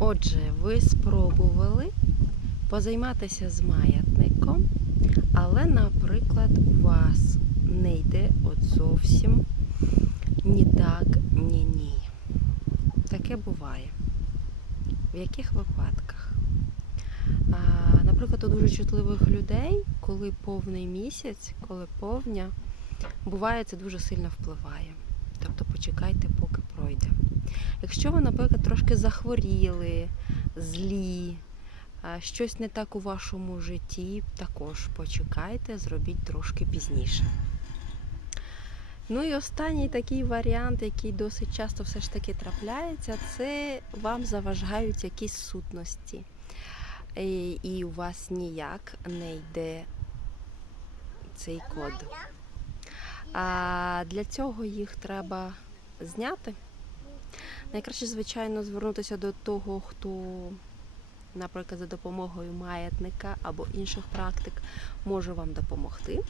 Отже, ви спробували позайматися з маятником, але, наприклад, у вас не йде от зовсім ні так, ні ні. Таке буває. В яких випадках? А, наприклад, у дуже чутливих людей, коли повний місяць, коли повня, буває, це дуже сильно впливає. Тобто почекайте, поки пройде. Якщо ви, наприклад, трошки захворіли, злі, щось не так у вашому житті, також почекайте, зробіть трошки пізніше. Ну і останній такий варіант, який досить часто все ж таки трапляється, це вам заважають якісь сутності. І, у вас ніяк не йде цей код. А для цього їх треба зняти. Найкраще, звичайно, звернутися до того, хто, наприклад, за допомогою маятника або інших практик може вам допомогти,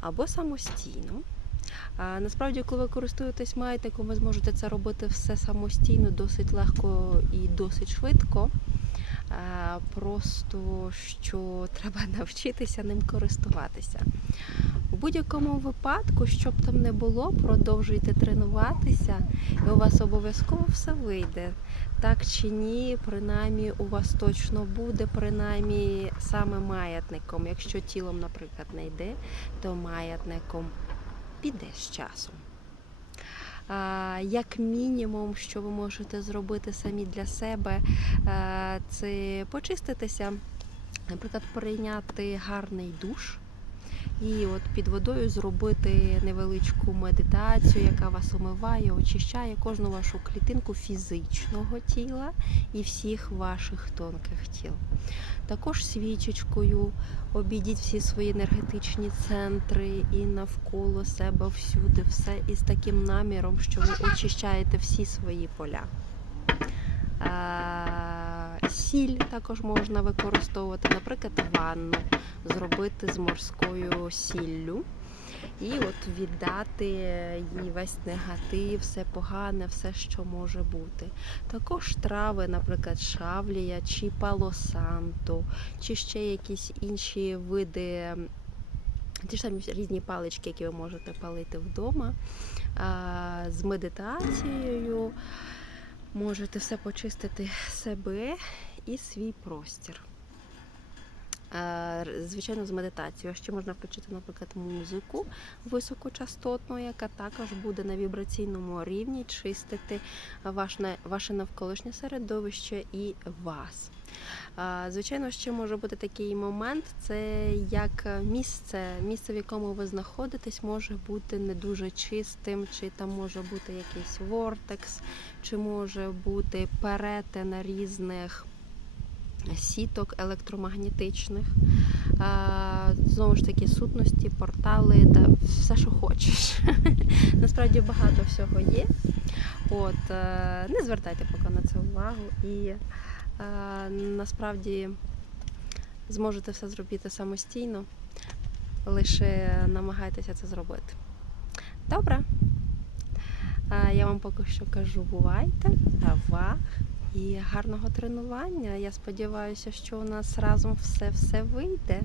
або самостійно. Насправді, коли ви користуєтесь маятником, ви зможете це робити все самостійно, досить легко і досить швидко. Просто що треба навчитися ним користуватися. У будь-якому випадку, що б там не було, продовжуйте тренуватися, і у вас обов'язково все вийде. Так чи ні, принаймні у вас точно буде, принаймні саме маятником. Якщо тілом, наприклад, не йде, то маятником піде з часом. Як мінімум, що ви можете зробити самі для себе, це почиститися, наприклад, прийняти гарний душ. І от під водою зробити невеличку медитацію, яка вас омиває, очищає кожну вашу клітинку фізичного тіла і всіх ваших тонких тіл. Також свічечкою обійдіть всі свої енергетичні центри і навколо себе всюди, все із таким наміром, що ви очищаєте всі свої поля. Сіль також можна використовувати, наприклад, ванну зробити з морською сіллю. І от віддати їй весь негатив, все погане, все, що може бути. Також трави, наприклад, шавлія чи палосанто, чи ще якісь інші види, ті ж самі різні палички, які ви можете палити вдома. З медитацією можете все почистити себе і свій простір. Е, Звичайно, з медитацією. А ще можна включити, наприклад, музику високочастотну, яка також буде на вібраційному рівні чистити ваше, навколишнє середовище і вас. Е, Звичайно, ще може бути такий момент, це як місце, місце, в якому ви знаходитесь, може бути не дуже чистим, чи там може бути якийсь вортекс, чи може бути перетин різних сіток електромагнетичних, А, знову ж таки, сутності, портали та все, що хочеш. Насправді багато всього є. От, е, не звертайте поки на це увагу і е, насправді зможете все зробити самостійно, лише намагайтеся це зробити. Добре. Я вам поки що кажу, бувайте, ава і гарного тренування. Я сподіваюся, що у нас разом все все вийде.